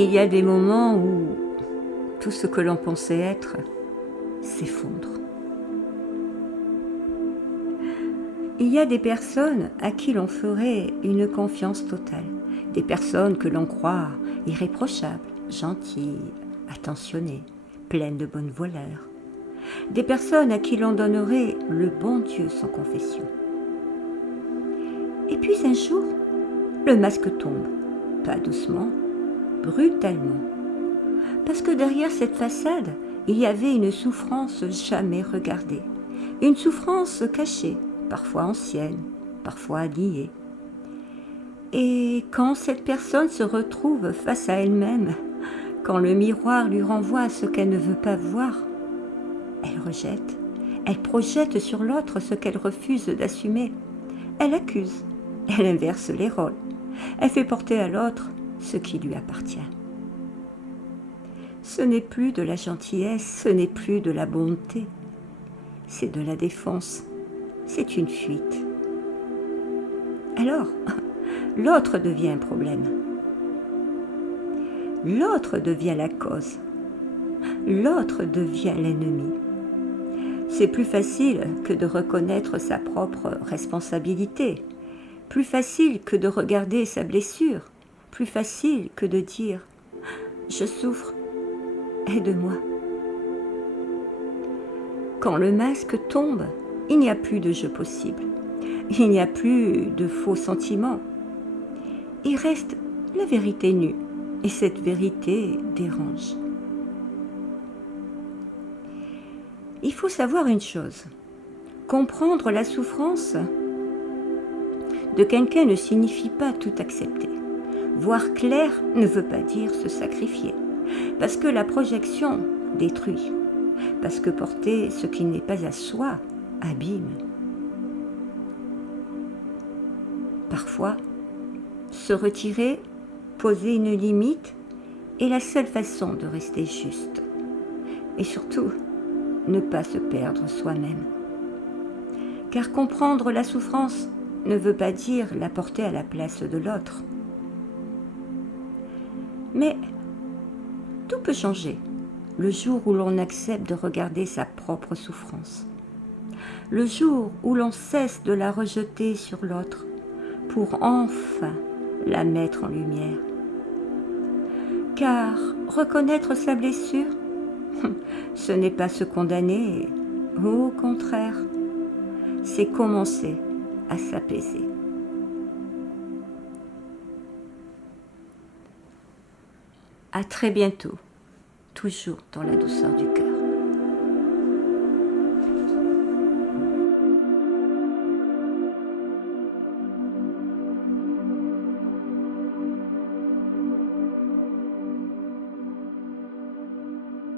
Il y a des moments où tout ce que l'on pensait être s'effondre. Il y a des personnes à qui l'on ferait une confiance totale, des personnes que l'on croit irréprochables, gentilles, attentionnées, pleines de bonne voleur, des personnes à qui l'on donnerait le bon Dieu sans confession. Et puis un jour, le masque tombe, pas doucement, brutalement, parce que derrière cette façade, il y avait une souffrance jamais regardée, une souffrance cachée, parfois ancienne, parfois liée. Et quand cette personne se retrouve face à elle-même, quand le miroir lui renvoie ce qu'elle ne veut pas voir, elle rejette, elle projette sur l'autre ce qu'elle refuse d'assumer, elle accuse, elle inverse les rôles, elle fait porter à l'autre ce qui lui appartient. Ce n'est plus de la gentillesse, ce n'est plus de la bonté, c'est de la défense, c'est une fuite. Alors, l'autre devient un problème. L'autre devient la cause. L'autre devient l'ennemi. C'est plus facile que de reconnaître sa propre responsabilité, plus facile que de regarder sa blessure, plus facile que de dire « Je souffre, aide-moi ». Quand le masque tombe, il n'y a plus de jeu possible. Il n'y a plus de faux sentiments. Il reste la vérité nue, et cette vérité dérange. Il faut savoir une chose, comprendre la souffrance de quelqu'un ne signifie pas tout accepter. Voir clair ne veut pas dire se sacrifier, parce que la projection détruit, parce que porter ce qui n'est pas à soi abîme. Parfois, se retirer, poser une limite est la seule façon de rester juste. Et surtout, ne pas se perdre soi-même. Car comprendre la souffrance ne veut pas dire la porter à la place de l'autre. Mais tout peut changer le jour où l'on accepte de regarder sa propre souffrance. Le jour où l'on cesse de la rejeter sur l'autre pour enfin la mettre en lumière. Car reconnaître sa blessure, ce n'est pas se condamner, au contraire, c'est commencer à s'apaiser. À très bientôt, toujours dans la douceur du cœur.